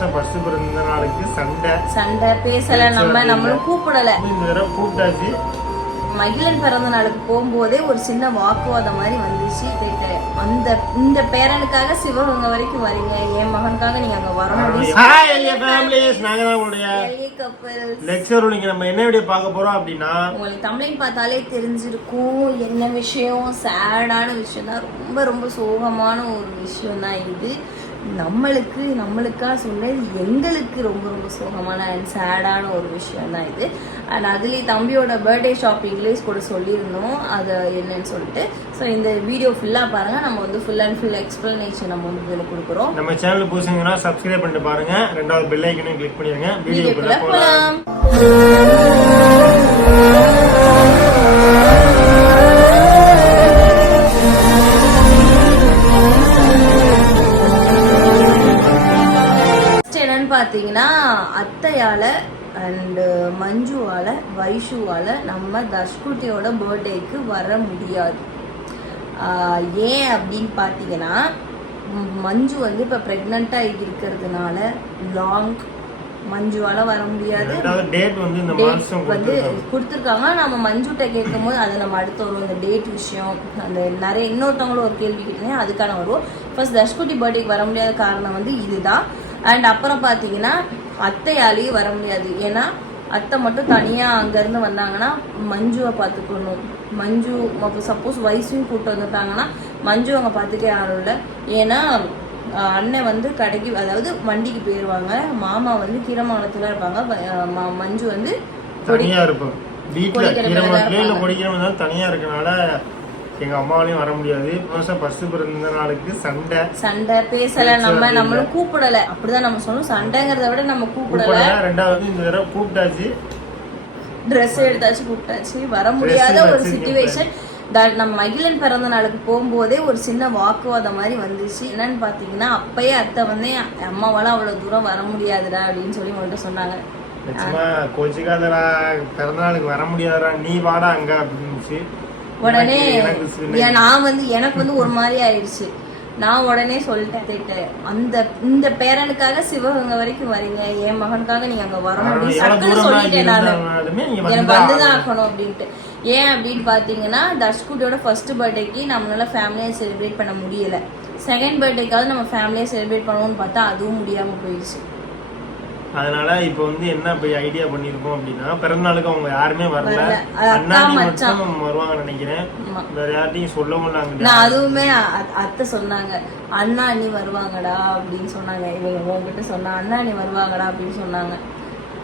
மாசம் ஃபர்ஸ்ட் பிறந்த நாளுக்கு சண்டை. சண்டை பேசல நம்ம நம்மளும் கூப்பிடல. இந்த தடவை கூப்பிட்டாச்சு. மகிழன் பிறந்த நாளுக்கு போகும்போதே ஒரு சின்ன வாக்குவாதம் மாதிரி வந்துச்சு. அந்த இந்த பேரனுக்காக சிவகங்கை வரைக்கும் வரீங்க. என் மகனுக்காக நீங்க அங்க வர முடியும் நாங்க லெக்சர் இன்னைக்கு நம்ம என்ன வீடியோ பார்க்க போறோம் அப்படின்னா உங்களுக்கு தமிழையும் பார்த்தாலே தெரிஞ்சிருக்கும். என்ன விஷயம்? சேடான விஷயம் தான் ரொம்ப ரொம்ப சோகமான ஒரு விஷயம் தான் இது. நம்மளுக்கு நம்மளுக்கா சொன்னது எங்களுக்கு ரொம்ப ரொம்ப சோகமான அண்ட் சேடான ஒரு விஷயம் தான் இது. அண்ட் அதுலேயும் தம்பியோட பர்த்டே ஷாப்பிங்லேயே கூட சொல்லியிருந்தோம். அது என்னன்னு சொல்லிட்டு. ஸோ இந்த வீடியோ ஃபுல்லாக பாருங்கள் நம்ம வந்து ஃபுல் அண்ட் ஃபுல் எக்ஸ்பிளனேஷன் நம்ம வந்து இதில் கொடுக்குறோம். நம்ம சேனல் புதுசுங்கன்னா சப்ஸ்கிரைப் பண்ணிட்டு பாருங்க. ரெண்டாவது பெல் ஐக்கனையும் கிளிக் போலாம் போகலாம். பார்த்தீங்கன்னா அத்தையால அண்டு மஞ்சுவால வைஷுவால நம்ம தஷ்குட்டியோட பர்த்டேக்கு வர முடியாது. ஏன் அப்படின்னு பார்த்தீங்கன்னா மஞ்சு வந்து இப்போ ப்ரெக்னெண்ட்டாக இருக்கிறதுனால லாங் மஞ்சுவால வர முடியாது. டேட் வந்து இந்த டேட் மாசம் வந்து கொடுத்துருக்காங்க. நம்ம மஞ்சுட்ட கேட்கும் போது அதை நம்ம அடுத்து வரும் இந்த டேட் விஷயம் அந்த நிறைய இன்னொருத்தவங்களும் ஒரு கேள்வி கேட்டீங்க அதுக்கான வருவோம். ஃபர்ஸ்ட் தஷ்குட்டி பர்த்டேக்கு வர முடியாத காரணம் வந்து இதுதான். அண்ட் அப்புறம் பார்த்தீங்கன்னா அத்தையாலேயும் வர முடியாது. ஏன்னா அத்தை மட்டும் தனியாக அங்கேருந்து வந்தாங்கன்னா மஞ்சுவை பார்த்துக்கணும். மஞ்சு சப்போஸ் வயசையும் கூப்பிட்டு வந்துட்டாங்கன்னா மஞ்சு அவங்க பார்த்துக்க யாரும் இல்லை. ஏன்னா அண்ணன் வந்து கடைக்கு அதாவது வண்டிக்கு போயிடுவாங்க மாமா வந்து கீரமாங்கலத்துல இருப்பாங்க. மஞ்சு வந்து தனியா இருப்போம் வீட்டுல கொடிக்கிற மேல தான் கீரமட்டில இல்ல கொடிக்கிற தான் தனியா இருக்கனால எங்க அம்மாவாலையும் வர முடியாது. ஃபர்ஸ்ட் பிறந்த நாளுக்கு சண்டை. சண்டை பேசல நம்ம நம்மளும் கூப்பிடல. அப்படிதான் நம்ம சொன்னோம். சண்டைங்கிறத விட நம்ம கூப்பிடல. ரெண்டாவது இந்த தடவை கூப்பிட்டாச்சு. ட்ரெஸ் எடுத்தாச்சு கூப்பிட்டாச்சு. வர முடியாத ஒரு சுச்சுவேஷன் நம்ம மகிழன் பிறந்த நாளுக்கு போகும்போதே ஒரு சின்ன வாக்குவாதம் மாதிரி வந்துச்சு. என்னன்னு பார்த்தீங்கன்னா அப்பயே அத்தை வந்து அம்மாவால அவ்வளோ தூரம் வர முடியாதுடா அப்படின்னு சொல்லி உங்கள்கிட்ட சொன்னாங்க. கோச்சிக்காதடா. பிறந்த நாளுக்கு வர முடியாதடா. நீ வாடா அங்க அப்படின்னுச்சு உடனே நான் வந்து எனக்கு வந்து ஒரு மாதிரி ஆயிடுச்சு. நான் உடனே சொல்லிட்டேன் அந்த இந்த பேரனுக்காக சிவகங்கை வரைக்கும் வரீங்க. என் மகனுக்காக நீங்க அங்க வரணும் அப்படின்னு சட்டுன்னு சொல்லிட்டேன் நானு. எனக்கு வந்தா வந்துதான் ஆகணும். அப்படின்ட்டு. ஏன் அப்படின்னு பார்த்தீங்கன்னா தர்ஷ்குட்டியோட ஃபர்ஸ்ட் பர்த்டேக்கு நம்மளால ஃபேமிலியாக செலிப்ரேட் பண்ண முடியல. செகண்ட் பர்த்டேக்காவது நம்ம ஃபேமிலியாக செலிப்ரேட் பண்ணுவோம்னு பார்த்தா அதுவும் முடியாமல் போயிடுச்சு. அதனால இப்ப வந்து என்ன போய் ஐடியா பண்ணிருக்கோம் அப்படின்னா பிறந்த நாளுக்கு அவங்க யாருமே வரல. அண்ணாடி. மட்டும் வருவாங்கன்னு நினைக்கிறேன். வேற யார்ட்டையும் சொல்லவும் நான் அதுவுமே அத்தை சொன்னாங்க. அண்ணா அண்ணி வருவாங்கடா அப்படின்னு சொன்னாங்க. இவங்க உங்ககிட்ட சொன்னா அண்ணா அண்ணி வருவாங்கடா அப்படின்னு சொன்னாங்க.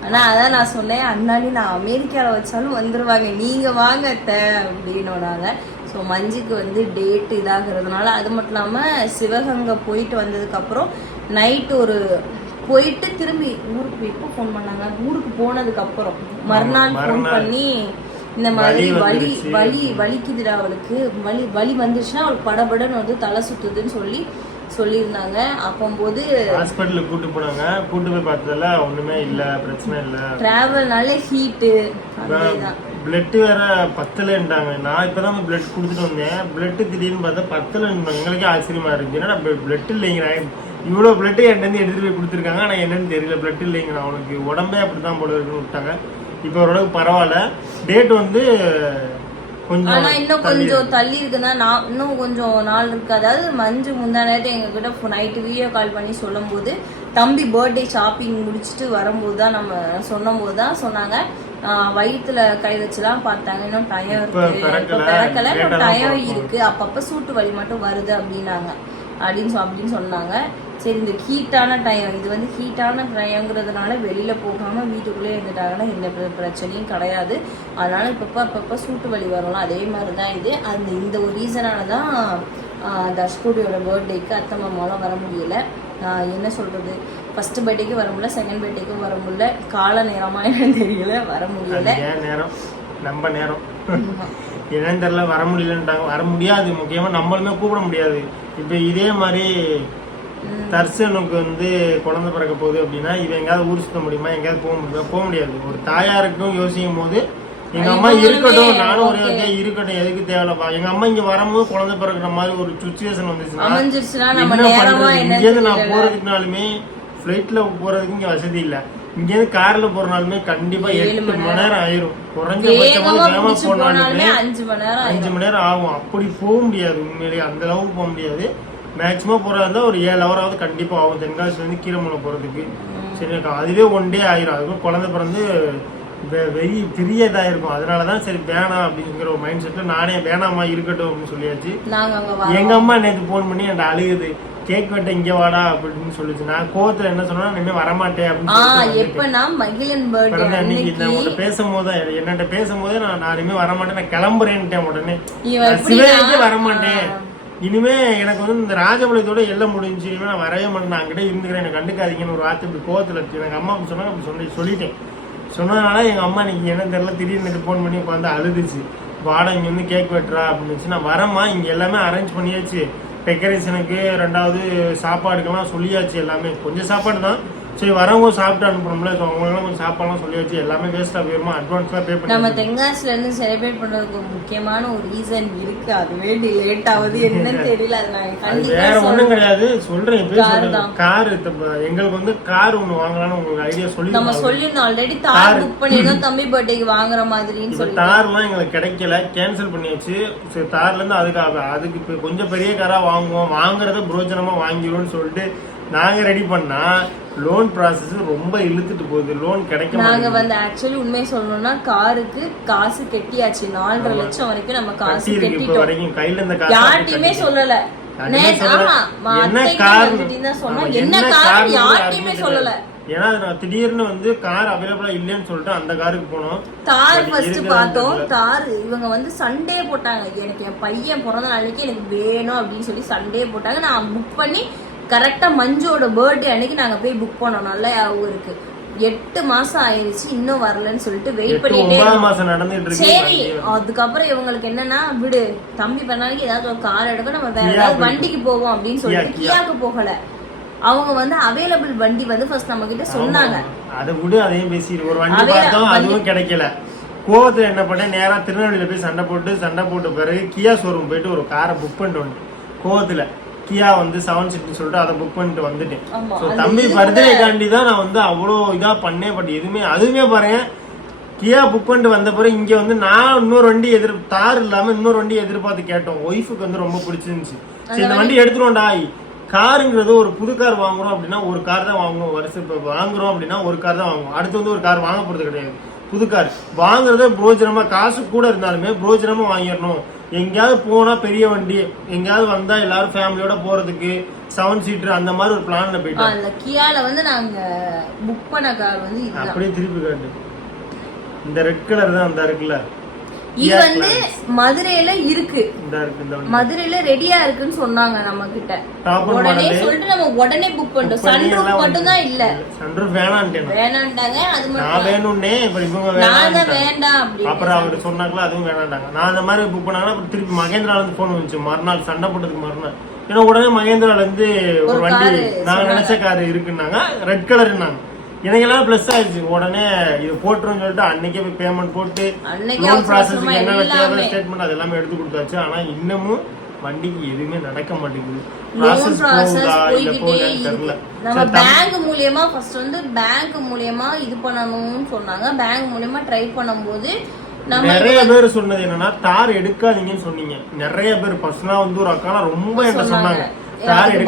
ஆனா அதான் நான் சொன்னேன். அண்ணாணி நான் அமெரிக்கால வச்சாலும் வந்துருவாங்க. நீங்க வாங்க அத்தை அப்படின்னோடாங்க ஸோ மஞ்சுக்கு வந்து டேட் இதாகிறதுனால அது மட்டும் இல்லாம சிவகங்கை போயிட்டு வந்ததுக்கு அப்புறம் நைட் ஒரு போயிட்டு திரும்பி ஊருக்கு போய் எப்போ ஃபோன் பண்ணாங்க. ஊருக்கு போனதுக்கு அப்புறம் மறுநாள் ஃபோன். பண்ணி இந்த மாதிரி வலி வலி வலிக்குதுடா அவளுக்கு. வலி வலி வந்துருச்சுன்னா அவளுக்கு படபடன்னு வந்து தலை சுத்துதுன்னு சொல்லி சொல்லியிருந்தாங்க. அப்போம்போது ஹாஸ்பிட்டலுக்கு கூட்டு போனாங்க. கூட்டு போய் பார்த்ததுல ஒண்ணுமே இல்ல பிரச்சனை இல்ல. டிராவல்னால ஹீட்டு பிளட் வேற பத்தலன்ட்டாங்க. நான் இப்பதான் பிளட் கொடுத்துட்டு வந்தேன். பிளட் திடீர்னு பார்த்தா பத்தல எங்களுக்கே ஆச்சரியமா இருக்கு. என்னடா பிளட் இல்லைங்கிறா இவ்வளவு பிளட் என்கிட்ட இருந்து எடுத்துட்டு போய் கொடுத்துருக்காங்க. ஆனா என்னன்னு தெரியல. பிளட் இல்லைங்கிறா அவனுக்கு உடம்பே அப்படிதான் போல இருக்குன்னு விட்டாங்க. இப்போ ஓரளவுக்கு பரவாயில்ல. டேட் வந்து கொஞ்சம் ஆனா இன்னும் கொஞ்சம் தள்ளி இருக்குன்னா நான் இன்னும் கொஞ்சம் நாள் இருக்கு. அதாவது மஞ்சு முந்தா நேரத்தை எங்ககிட்ட நைட்டு வீடியோ கால் பண்ணி சொல்லும்போது தம்பி பர்த்டே ஷாப்பிங் முடிச்சுட்டு வரும்போது தான் நம்ம சொன்னபோது தான் சொன்னாங்க வயித்துல கை வச்சுலாம் பார்த்தாங்க. இன்னும் டயம் இருக்கு. பிறக்கல, தான் டயம். இருக்கு. அப்பப்ப சூட்டு வலி மட்டும் வருது அப்படின்னாங்க. அப்படின்னு அப்படின்னு சொன்னாங்க. சரி இந்த ஹீட்டான டைம் இது வந்து ஹீட்டான டைம்ங்கிறதுனால வெளியில போகாம வீட்டுக்குள்ளே இருந்துட்டாங்கன்னா எந்த பிர- பிரச்சனையும் கிடையாது. அதனால இப்பப்ப அப்பப்ப சூட்டு வலி வரும்ல அதே மாதிரி தான் இது. அந்த இந்த ஒரு ரீசனால தான் தஷ்கோடியோட பர்த்டேக்கு அத்தை மாமாலாம் வர முடியல. என்ன சொல்றது? ஃபர்ஸ்ட் பர்த்டேக்கு வர முடியல செகண்ட் பர்த்டேக்கும் வர முடியல. கால நேரமா என்னன்னு தெரியல வர முடியல. நேரம்? நம்ம நேரம். என்னன்னு தெரியல வர முடியலன்ட்டாங்க வர முடியாது முக்கியமா நம்மளுமே கூப்பிட முடியாது. இப்ப இதே மாதிரி தர்சனுக்கு வந்து குழந்தை பிறக்க போகுது அப்படின்னா இவன் எங்கேயாவது ஊர் சுத்த முடியுமா? எங்கேயாவது போக முடியுமா? போக முடியாது. ஒரு தாயாருக்கும் யோசிக்கும் போது எங்க அம்மா இருக்கட்டும் நானும் ஒரே. வாட்டியா இருக்கட்டும் எதுக்கு தேவையில்லப்பா எங்க அம்மா இங்க வரும்போது குழந்தை பிறக்கிற மாதிரி ஒரு சுச்சுவேஷன் வந்துச்சுன்னா என்ன பண்றது? இங்கேருந்து நான் போறதுக்குனாலுமே ஃப்ளைட்ல போறதுக்கு இங்க வசதி இல்ல. இங்க இருந்து கார்ல போறனாலுமே கண்டிப்பா எட்டு மணி நேரம். ஆயிரும். குறைஞ்சபட்சமா வேகமா போனாலுமே போனாலுமே அஞ்சு மணி நேரம் அஞ்சு மணி நேரம் ஆகும். அப்படி போக முடியாது உண்மையிலேயே. அந்த அளவுக்கு போக முடியாது. மேக்ஸிமம் இருந்தா ஒரு ஏழு ஹவராவது கண்டிப்பா ஆகும். தென்காசில இருந்து கீரமலை போறதுக்கு. சரி அதுவே ஒன் டே ஆயிரும். அதுக்கும் குழந்தை பிறந்து வெறி பெரிய இதா இருக்கும். அதனாலதான் சரி வேணாம் அப்படிங்கிற ஒரு மைண்ட் செட்ல நானே வேணாமா இருக்கட்டும் அப்படின்னு சொல்லியாச்சு. நாங்க அங்க வரோம். எங்க அம்மா நேத்து போன் பண்ணி என்கிட்ட அழுகுது. கேக் வெட்ட இங்க வாடா அப்படின்னு சொல்லிச்சு. நான் கோவத்துல என்ன சொன்னா இனிமே வரமாட்டேன் அப்படின்னு. எப்பனா மகிழன் பர்த்டே அன்னைக்கு நான் உன்கிட்ட பேசும்போது என்னட்ட பேசும்போதே நான் நான் இனிமே வரமாட்டேன். நான் கிளம்புறேன்ட்டேன் உடனே. சிவகங்கைக்கே வரமாட்டேன். இனிமே எனக்கு வந்து இந்த ராஜபாளையத்தோட எல்லாம் முடிஞ்சு இனிமேல் நான் வரவே மாட்டேன். நான் அங்கிட்டே இருந்துக்கிறேன். எனக்கு கண்டுக்காதீங்கன்னு ஒரு வார்த்தை இப்படி கோவத்துல இருக்கு. எனக்கு அம்மா அப்படி சொன்னாங்க அப்படி சொல்லி சொல்லிட்டேன். சொன்னதுனால எங்கள் அம்மா இன்னைக்கு என்ன தெரியல. திடீர்னு ஃபோன் பண்ணி உட்காந்து அழுதுச்சு. வாடா இங்கே வந்து கேக் வெட்டுறா அப்படின்னு நான் வரேம்மா இங்கே எல்லாமே அரேஞ்ச் பண்ணியாச்சு. டெக்கரேஷனுக்கு ரெண்டாவது சாப்பாடுக்கெல்லாம் சொல்லியாச்சு எல்லாமே. கொஞ்சம் சாப்பாடு தான். சரி வரவங்க சாப்பிட்டு அனுப்பணும்ல. ஸோ அவங்களும் கொஞ்சம் சாப்பாடுலாம் சொல்லியாச்சு எல்லாமே வேஸ்ட்டாக போயிருமா? அட்வான்ஸ்லாம் பே நம்ம பண்ணி தென்காசில இருந்து செலிப்ரேட் பண்றதுக்கு ஒரு முக்கியமான ஒரு ரீசன் இருக்கு. அதுவே லேட் ஆகுது. என்னன்னு தெரியல. அது வேற சொல்றேன். கிடையாது. சொல்றேன். தான். கார் எங்களுக்கு வந்து கார் ஒண்ணு வாங்கலாம்னு உங்களுக்கு ஐடியா சொல்லி நம்ம சொல்லிருந்தோம் ஆல்ரெடி தார் புக் பண்ணிருந்தோம் தம்பி பர்த்டேக்கு வாங்குற மாதிரின்னு சொல்லி தார்லாம் எங்களுக்கு கிடைக்கல. கேன்சல் பண்ணியாச்சு. சரி தார்ல இருந்து அதுக்காக அதுக்கு இப்ப கொஞ்சம் பெரிய காரா வாங்குவோம். வாங்குறத புரோஜனமா வாங்கிடுவோம்னு சொல்லிட்டு நாங்க ரெடி பண்ணா லோன் ப்ராசஸ் ரொம்ப இழுத்துட்டு போகுது. லோன் கிடைக்க நாங்க வந்து ஆக்சுவலி உண்மையை சொல்லணும்னா காருக்கு காசு கெட்டியாச்சு. நாலரை லட்சம் வரைக்கும் நம்ம காசு கெட்டிட்டோம். வரைக்கும். கையில இந்த காசு யார்ட்டையுமே சொல்லல. என்ன கார் என்ன கார் யார்ட்டையுமே சொல்லல. ஏன்னா நான் திடீர்னு வந்து கார் அவைலபிளா இல்லைன்னு சொல்லிட்டு அந்த காருக்கு போனோம். But ஃபர்ஸ்ட் பார்த்தோம். தார் இவங்க வந்து சண்டே போட்டாங்க. எனக்கு என் பையன் பிறந்த நாளைக்கு எனக்கு வேணும் அப்படின்னு சொல்லி சண்டே போட்டாங்க. நான் புக் பண்ணி கரெக்டா மஞ்சுவோட பர்த்டே அன்னைக்கு நாங்க போய் புக் பண்ணோம். நல்ல ஞாபகம் இருக்கு. எட்டு மாசம் ஆயிருச்சு இன்னும் வரலன்னு சொல்லிட்டு வெயிட் பண்ணிட்டே சரி அதுக்கப்புறம் இவங்களுக்கு என்னன்னா விடு தம்பி பண்ணாலும் ஏதாவது ஒரு கார் எடுக்க நம்ம வேற ஏதாவது. வண்டிக்கு போவோம் அப்படின்னு சொல்லிட்டு கியா, கியா. கியாக்கு போகல. அவங்க வந்து அவைலபிள் வண்டி வந்து ஃபர்ஸ்ட் நம்ம கிட்ட சொன்னாங்க. அதை விடு அதையும் பேசிட்டு ஒரு வண்டி பார்த்தோம் அதுவும் கிடைக்கல. கோவத்துல என்ன பண்ணேன் நேரா திருநெல்வேலியில போய் சண்டை போட்டு சண்டை போட்ட பிறகு கியா ஷோரூம் போயிட்டு ஒரு காரை புக் பண்ணிட்டு வந்துட்டேன். கோவத்துல. கியா வந்து செவன் சிக்ஸ்னு சொல்லிட்டு அதை புக் பண்ணிட்டு வந்துட்டேன். ஸோ தம்பி பர்த்டேக்காண்டி தான் நான் வந்து அவ்வளோ இதா பண்ணேன் பட் எதுவுமே அதுவுமே பாருங்க கியா புக் பண்ணிட்டு வந்த பிறகு இங்க வந்து நான் இன்னொரு வண்டி எதிர் தார் இல்லாம இன்னொரு வண்டி எதிர்பார்த்து கேட்டோம். ஒய்ஃபுக்கு வந்து ரொம்ப பிடிச்சிருந்துச்சு. சரி இந்த வண்டி எடுத்துருவோம்டா காருங்கிறது ஒரு புது கார் வாங்குறோம் அப்படின்னா ஒரு கார் தான் வாங்குவோம். வருஷம் இப்போ வாங்குறோம் அப்படின்னா ஒரு கார் தான் வாங்குவோம். அடுத்து வந்து ஒரு கார் வாங்க போறது கிடையாது. புது கார் வாங்குறத புரோஜனமா காசு கூட இருந்தாலுமே புரோஜனமா வாங்கிடணும். எங்கேயாவது போனா பெரிய வண்டி எங்கேயாவது வந்தா எல்லாரும் ஃபேமிலியோட போறதுக்கு செவன் சீட்டர் அந்த மாதிரி ஒரு பிளான்ல போயிட்டோம். அந்த கியால வந்து நாங்க புக் பண்ண கார் வந்து அப்படியே திருப்பி காட்டு இந்த ரெட் கலர் தான் இந்த இருக்குல்ல? இது வந்து. மதுரையில இருக்கு. மதுரையில ரெடியா இருக்குன்னு சொன்னாங்க நம்ம கிட்ட உடனே. சொல்லிட்டு நம்ம உடனே புக் பண்ணிட்டோம். சன்ரூஃப் மட்டும் தான் இல்ல. நான். வேணான்ட்டாங்க அது நான் மட்டும் வேணும்னே நான் தான் வேண்டாம் அப்புறம் அவர் சொன்னாங்களா அதுவும் வேணாண்டாங்க நான் அந்த மாதிரி புக் பண்ணாங்கன்னா அப்புறம் திருப்பி மகேந்திரால இருந்து போன் வந்துச்சு. மறுநாள் சண்டை போட்டதுக்கு மறுநாள். ஏன்னா உடனே மகேந்திரால இருந்து ஒரு வண்டி சொன்னாங்க. நினைச்ச கார் இருக்குன்னாங்க. ரெட் கலர்னாங்க எனக்கு எல்லாம் ப்ளஸ் ஆயிடுச்சு. உடனே இது போட்டுருன்னு சொல்லிட்டு அன்னைக்கே போய் பேமெண்ட் போட்டு அன்னைக்கே லோன் தேவை எல்லாமே. ஸ்டேட்மெண்ட் அது எல்லாமே எடுத்து கொடுத்தாச்சு. ஆனா இன்னமும் வண்டிக்கு எதுவுமே நடக்க மாட்டேங்குது. ப்ராசஸ் போகுதா இல்ல போகுதான்னு தெரியல. நம்ம பேங்க் மூலியமா ஃபர்ஸ்ட் வந்து பேங்க் மூலியமா இது பண்ணணும்னு சொன்னாங்க. பேங்க் மூலியமா ட்ரை பண்ணும்போது நிறைய பேர் சொன்னது என்னன்னா தார் எடுக்காதீங்கன்னு சொன்னீங்க. நிறைய பேர் பர்சனலா வந்து ஒரு அக்காலாம் ரொம்ப என்ன சொன்னாங்க.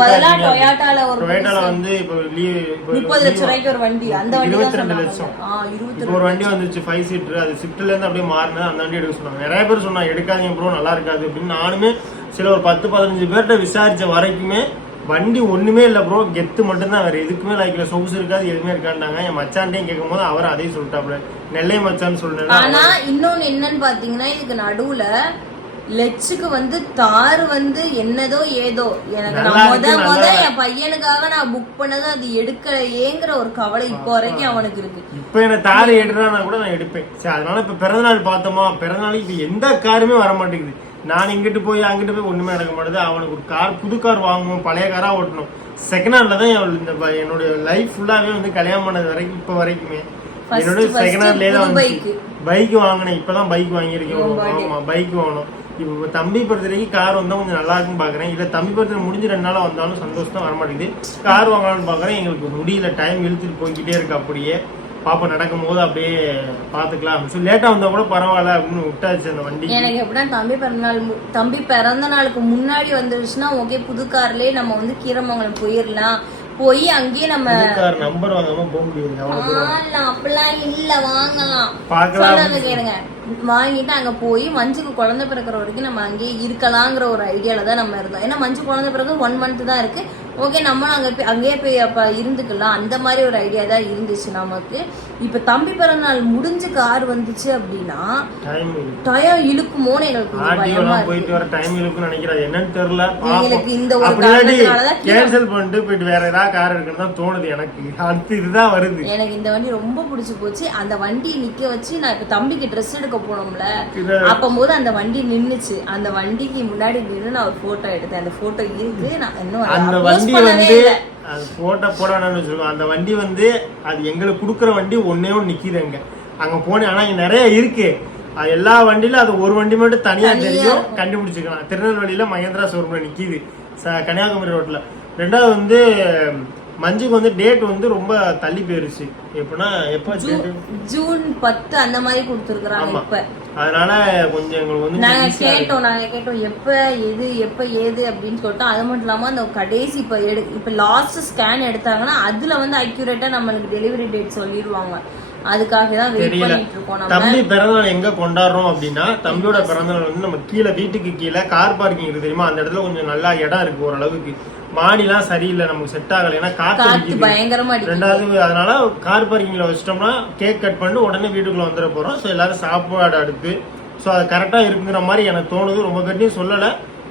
பதிலா டொயாட்டால ஒரு டொயோட்டால வந்து இப்போ முப்பது லட்சம் ரூபாய்க்கு ஒரு வண்டி. அந்த வண்டி தான் இருபத்தி ரெண்டு லட்சம். ஒரு வண்டி வந்துச்சு ஃபைவ் சீட்டர் அது ஸ்விஃப்ட்ல இருந்து அப்படியே மாறினது. அந்த வண்டி எடுக்க சொன்னாங்க. நிறைய பேர் சொன்னாங்க எடுக்காதீங்க ப்ரோ நல்லா இருக்காது. அப்படின்னு நானுமே சில ஒரு பத்து பதினஞ்சு பேர்கிட்ட விசாரிச்ச வரைக்குமே வண்டி ஒண்ணுமே இல்ல ப்ரோ கெத்து மட்டும்தான் வேற எதுக்குமே லைக்ல சொகுசு இருக்காது எதுவுமே இருக்காண்டாங்க. என் மச்சான்ட்டையும் கேட்கும் போது அவர் அதையும் சொல்லிட்டாப்ல நெல்லை மச்சான்னு சொல்லிட்டு ஆனா இன்னொன்னு என்னன்னு பாத்தீங்கன்னா இதுக்கு நடுவுல லெச்சுக்கு வந்து தார் வந்து என்னதோ ஏதோ. எனக்கு நான் முத முத என் பையனுக்காக நான் புக் பண்ணது அது எடுக்கலையேங்கிற ஒரு கவலை இப்போ வரைக்கும் அவனுக்கு இருக்கு. இப்ப என்ன தார் எடுறானா கூட நான் எடுப்பேன். சரி அதனால இப்ப பிறந்தநாள் பார்த்தோமா? பிறந்தநாளைக்கு இப்ப எந்த காருமே வர மாட்டேங்குது. நான் இங்கிட்டு போய் அங்கிட்டு போய் ஒண்ணுமே நடக்க மாட்டேது அவனுக்கு ஒரு கார் புது கார் வாங்குவோம் பழைய காரா ஓட்டணும். செகண்ட் ஹேண்ட்ல தான் இந்த என்னுடைய லைஃப் ஃபுல்லாவே வந்து கல்யாணம் பண்ணது வரைக்கும் இப்ப வரைக்குமே. என்னோட செகண்ட் ஹேண்ட்லயே தான். பைக் வாங்கினேன். இப்பதான் பைக் வாங்கியிருக்கேன். உன் ஒரு- birthday. ஆமா பைக் வாங்கணும். இப்போ தம்பி பர்த்டேக்கு கார் வந்தால் கொஞ்சம் நல்லா இருக்குன்னு பார்க்குறேன் இல்லை தம்பி பர்த்டே முடிஞ்சு ரெண்டு நாளாக வந்தாலும் சந்தோஷம் வர வரமாட்டேங்குது. கார் வாங்கலாம்னு பார்க்குறேன் எங்களுக்கு முடியல. டைம் இழுத்துட்டு போய்கிட்டே இருக்கு அப்படியே. பாப்பா நடக்கும் போது அப்படியே பார்த்துக்கலாம் சொல்லி லேட்டாக வந்தால் கூட பரவாயில்ல அப்படின்னு விட்டாச்சு அந்த வண்டி. எனக்கு எப்படின்னா தம்பி பிறந்தநாள் நாள் தம்பி பிறந்த நாளுக்கு முன்னாடி வந்துருச்சுன்னா ஓகே புது கார்லயே நம்ம வந்து கீரமங்கலம் போயிடலாம் போய் அங்கேயே நம்ம நம்பர் வாங்காம போக முடியாது. அப்படிலாம் இல்ல வாங்கலாம். சொல்றத கேளுங்க. வாங்கிட்டு அங்க போய் மஞ்சுக்கு குழந்தை பிறக்கிற வரைக்கும் நம்ம அங்கேயே இருக்கலாங்கிற ஒரு ஐடியால தான் நம்ம இருந்தோம். ஏன்னா மஞ்சு குழந்தை பிறகு ஒன் மந்த் தான் இருக்கு. ஓகே நம்மளும் அங்க போய் அங்கேயே போய் அப்ப இருந்துக்கலாம். அந்த மாதிரி ஒரு ஐடியா தான் இருந்துச்சு நமக்கு. இப்ப தம்பி பிறந்த நாள் முடிஞ்சு கார் வந்துச்சு அப்படின்னா டயம் இழுக்குமோன்னு எங்களுக்கு போயிட்டு வர டைம் இருக்குன்னு நினைக்கிறேன். என்னன்னு தெரியல. எங்களுக்கு இந்த ஒரு கேன்சல் பண்ணிட்டு போயிட்டு வேற ஏதாவது கார் எடுக்கணும் தான் தோணுது எனக்கு. அடுத்து இதுதான் வருது. எனக்கு இந்த வண்டி ரொம்ப பிடிச்சு போச்சு. அந்த வண்டி நிக்க வச்சு நான் இப்ப தம்பிக்கு ட்ரெஸ் எடுக்க போனோம்ல அப்பம்போது அந்த வண்டி நின்னுச்சு. அந்த வண்டிக்கு முன்னாடி நின்று நான் ஒரு போட்டோ எடுத்தேன். அந்த போட்டோ இருக்கு. நான் இன்னும் வண்டி வந்து. அது போட்டோ போட வேணாம்னு வச்சிருக்கோம். அந்த வண்டி வந்து அது எங்களுக்கு கொடுக்குற வண்டி ஒன்னே ஒன்று நிக்குது அங்க. அங்க போனேன் ஆனா இங்க நிறைய இருக்கு. அது எல்லா வண்டியில அது ஒரு வண்டி மட்டும் தனியா தனியா. தெரியும். கண்டுபிடிச்சிக்கலாம். திருநெல்வேலியில மகேந்திரா ஷோரூம்ல நிக்குது. ச- கன்னியாகுமரி ரோட்ல ரெண்டாவது வந்து மஞ்சுக்கு வந்து டேட் வந்து ரொம்ப தள்ளி போயிருச்சு. எப்படின்னா எப்போ ஜூன் பத்து அந்த மாதிரி கொடுத்துருக்குறாங்க. இப்ப. அதனால கொஞ்சம் எங்களுக்கு வந்து நாங்க. கேட்டோம் நாங்க கேட்டோம் எப்ப எது எப்ப ஏது அப்படின்னு சொல்லிட்டு அது மட்டும் இல்லாம அந்த கடைசி இப்ப எடு இப்ப லாஸ்ட் ஸ்கேன் எடுத்தாங்கன்னா அதுல வந்து அக்யூரேட்டா நம்மளுக்கு டெலிவரி டேட் சொல்லிடுவாங்க அதுக்காக தான் வெயிட் தெரியல. பண்ணிட்டு இருக்கோம் நம்ம. தம்பி பிறந்தநாள் எங்க கொண்டாடுறோம் அப்படின்னா தம்பியோட பிறந்தநாள் வந்து நம்ம கீழே வீட்டுக்கு கீழே கார் பார்க்கிங் இருக்கு தெரியுமா? அந்த இடத்துல கொஞ்சம் நல்லா இடம் இருக்கு ஓரளவுக்கு. மாடிலாம் சரியில்லை நமக்கு செட் ஆகல. ஏன்னா அடிக்குது பயங்கரமா ரெண்டாவது அதனால கார் பார்க்கிங்ல வச்சிட்டோம்னா கேக் கட் பண்ணிட்டு உடனே வீட்டுக்குள்ள வந்துட போறோம். ஸோ எல்லாரும் சாப்பாடு அடுத்து ஸோ அது கரெக்டா இருக்குங்கிற மாதிரி எனக்கு தோணுது. ரொம்ப பேர்ட்டையும் சொல்லல.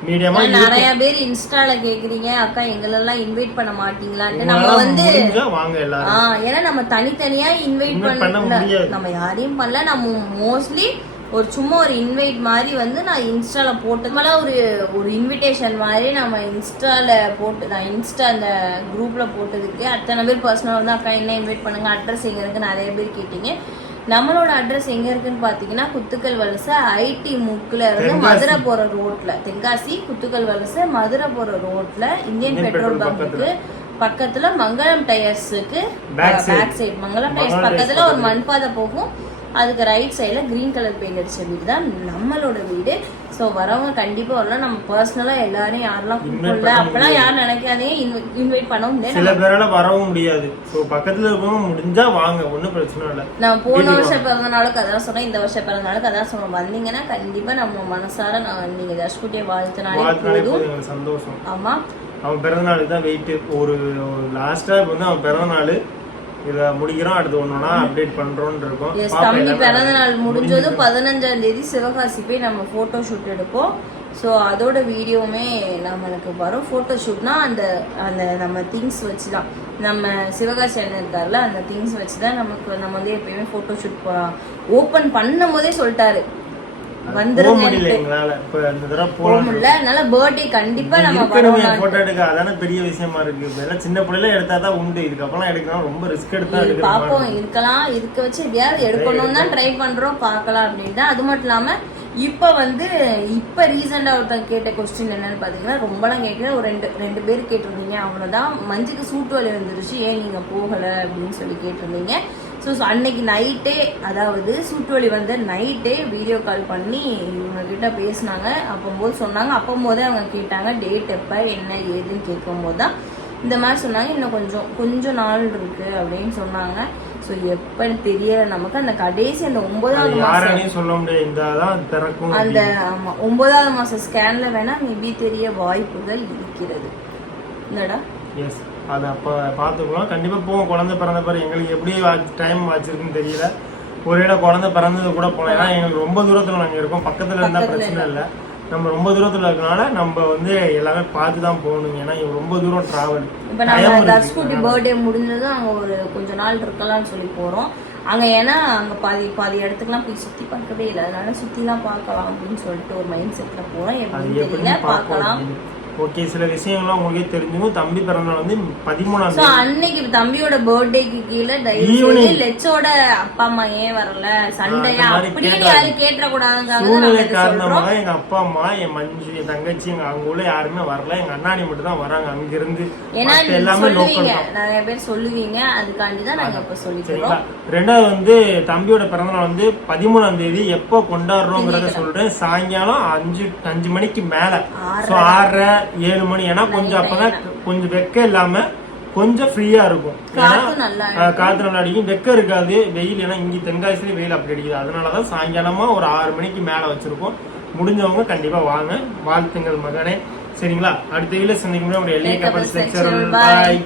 மீடியமா நிறைய பேர் இன்ஸ்டால கேக்குறீங்க அக்கா எங்களெல்லாம் இன்வைட் பண்ண மாட்டீங்களான்ட்டு. நம்ம வந்து வாங்க எல்லாரும். ஏன்னா நம்ம தனித்தனியா இன்வைட் பண்ண. நம்ம யாரையும் பண்ணல. நம்ம மோஸ்ட்லி ஒரு சும்மா ஒரு இன்வைட் மாதிரி வந்து நான் இன்ஸ்டால போட்டு மேல ஒரு ஒரு இன்விடேஷன் மாதிரி நம்ம இன்ஸ்டால போட்டு நான் இன்ஸ்டா அந்த குரூப்ல போட்டதுக்கு அத்தனை பேர் பர்சனல் வந்து அக்கா என்ன இன்வைட் பண்ணுங்க? அட்ரஸ் எங்க இருக்கு நிறைய பேர் கேட்டீங்க. நம்மளோட அட்ரஸ் எங்க இருக்குன்னு பாத்தீங்கன்னா குத்துக்கல் வலசை ஐடி முக்குல இருந்து. மதுரை போற ரோட்ல தென்காசி குத்துக்கல் வலசை மதுரை போற ரோட்ல இந்தியன் பெட்ரோல் பங்குக்கு பக்கத்துல. மங்களம் டயர்ஸுக்கு. பேக் சைடு மங்களம் டயர்ஸ் பக்கத்துல ஒரு மண்பாதை போகும். அதுக்கு ரைட் சைடுல கிரீன் கலர் பெயிண்ட் அடிச்ச வீடு தான் நம்மளோட வீடு. ஸோ வரவங்க கண்டிப்பா வரலாம். நம்ம பர்சனலா எல்லாரும் யாரெல்லாம் கூப்பிடல பண்ண அப்பெல்லாம் யாரும் நினைக்காதீங்க. இன்வைட் பண்ணவும் முடியாது. சில பேரால வரவும் முடியாது. ஸோ பக்கத்துல இருக்கவங்க முடிஞ்சா வாங்க. ஒன்றும் பிரச்சனை இல்லை. நான் போன வருஷம் பிறந்த நாளுக்கு அதான் சொன்னேன். இந்த வருஷம் பிறந்த நாளுக்கு அதான் சொன்னேன். வந்தீங்கன்னா கண்டிப்பா நம்ம மனசார நான் நீங்க தஷ்குட்டியை வாழ்த்தினாலே போதும். சந்தோஷம். ஆமா. அவன் பிறந்த நாளுக்கு தான் வெயிட் ஒரு லாஸ்டா இப்போ வந்து அவன் பிறந்த நாள் இதை முடிக்கிறோம் அடுத்து ஒன்னொன்னா அப்டேட் பண்றோம்னு இருக்கோம். தம்பி பிறந்த நாள் முடிஞ்சதும் பதினஞ்சாம் தேதி சிவகாசி போய் நம்ம ஃபோட்டோ ஷூட் எடுப்போம். ஸோ அதோட வீடியோவுமே நம்மளுக்கு வரும். ஃபோட்டோ ஷூட்னா அந்த அந்த நம்ம திங்ஸ் வச்சு தான் நம்ம சிவகாசி அண்ணன் இருக்கார்ல அந்த திங்ஸ் வச்சு தான் நமக்கு நம்ம வந்து எப்பயுமே ஃபோட்டோ ஷூட் போகிறோம் ஓப்பன் பண்ணும் போதே சொல்லிட்டாரு. வந்துருங்க. அதனால பர்த்டே கண்டிப்பா நம்ம போட்டோ எடுக்க. அதானே பெரிய விஷயமா இருக்கு. எல்லாம் சின்ன பிள்ளைல எடுத்தா தான் உண்டு. எடுக்கணும். ரொம்ப ரிஸ்க் எடுத்தா பார்ப்போம் இருக்கலாம். இருக்க வச்சு எப்படியாவது எடுக்கணும் தான் ட்ரை பண்றோம். பார்க்கலாம் அப்படின்னு அது மட்டும் இல்லாம இப்போ வந்து இப்போ ரீசெண்டாக ஒருத்தங்க கேட்ட கொஸ்டின் என்னன்னு பார்த்தீங்கன்னா ரொம்பலாம் கேட்கல ஒரு ரெண்டு ரெண்டு பேர் கேட்டிருந்தீங்க. அவ்வளோதான் மஞ்சுக்கு சூட்டு வலி வந்துருச்சு. ஏன் நீங்கள் போகலை அப்படின்னு சொல்லி கேட்டிருந்தீங்க. ஸோ அன்னைக்கு நைட்டே அதாவது சூட்டு வலி வந்த நைட்டே வீடியோ கால் பண்ணி இவங்க கிட்ட பேசினாங்க. அப்போம்போது சொன்னாங்க. அப்போம்போதே அவங்க கேட்டாங்க டேட் எப்போ என்ன ஏதுன்னு கேட்கும்போது தான் இந்த மாதிரி சொன்னாங்க. இன்னும் கொஞ்சம் கொஞ்சம் நாள் இருக்கு அப்படின்னு சொன்னாங்க. ஸோ எப்பன்னு தெரியல நமக்கு. அந்த கடைசி அந்த ஒன்பதாவது மாசம் யாராலையும் சொல்ல முடியாது. அந்த ஆமா ஒன்பதாவது மாசம் ஸ்கேன்ல வேணா மேபி தெரிய வாய்ப்புகள் இருக்கிறது. என்னடா? எஸ் அது அப்போ பார்த்துக்கலாம் கண்டிப்பாக போவோம். குழந்தை பிறந்த பிறகு எங்களுக்கு எப்படி டைம் வச்சிருக்குன்னு தெரியல. ஒரேட குழந்தை பிறந்தது கூட போகலாம். ஏன்னா எங்களுக்கு ரொம்ப தூரத்தில் நாங்கள் இருக்கோம். பக்கத்தில் இருந்தால் பிரச்சனை இல்லை. நம்ம ரொம்ப தூரத்தில் இருக்கனால நம்ம வந்து எல்லாமே பார்த்து தான் போகணும். ஏன்னா ரொம்ப தூரம் ட்ராவல் இப்போ நம்ம தர்ஸ்குட்டி பர்த்டே முடிஞ்சதும் அங்க ஒரு கொஞ்ச நாள் இருக்கலாம்னு சொல்லி போறோம். அங்க ஏன்னா அங்க பாதி பாதி இடத்துக்குலாம் போய் சுத்தி பார்க்கவே இல்லை. அதனால சுத்திலாம் பார்க்கலாம் அப்படின்னு சொல்லிட்டு ஒரு மைண்ட் அது எப்படின்னு எப்படி தெரியல பார்க்கலாம். ஓகே சில விஷயங்கள்லாம் உங்களுக்கே தெரிஞ்சுக்கும் தம்பி பிறந்தநாள் வந்து பதிமூணாம் தேதி. அன்னைக்கு தம்பியோட பர்த்டேக்கு கீழே தயவு லெட்ஸோட அப்பா அம்மா ஏன் வரல? சண்டையா? அப்படின்னு. யாரும் கேட்டுற கூடாதுங்காக நாங்க சூழ்நிலை காரணமாக எங்க அப்பா அம்மா என் மஞ்சு என் தங்கச்சி எங்க அவங்க உள்ள யாருமே வரல. எங்க அண்ணாணி மட்டும் தான் வராங்க ஏன்னா மத்த நீங்க எல்லாமே லோக்கல் நிறைய பேர் சொல்லுவீங்க. அதுக்காண்டி தான் நாங்க இப்ப சொல்லிக்கிறோம். ரெண்டாவது வந்து தம்பியோட பிறந்தநாள் வந்து பதிமூணாம் தேதி. எப்போ கொண்டாடுறோங்கிறத சொல்றேன். சாயங்காலம் அஞ்சு அஞ்சு மணிக்கு மேல. ஸோ ஆறரை ஏழு மணி. ஏன்னா கொஞ்சம் அப்பதான் கொஞ்சம் வெக்க இல்லாம கொஞ்சம் ஃப்ரீயா இருக்கும். ஏன்னா காத்து நல்லா அடிக்கும். வெக்க இருக்காது. வெயில் ஏன்னா இங்க தென்காசிலே வெயில் அப்படி அடிக்குது. அதனாலதான் சாயங்காலமா ஒரு ஆறு மணிக்கு மேல வச்சிருக்கோம். முடிஞ்சவங்க கண்டிப்பா வாங்க. வாழ்த்துங்கள் மகனே. சரிங்களா? அடுத்த வீடியோல சந்திக்கும் Make up கப்பல். பாய்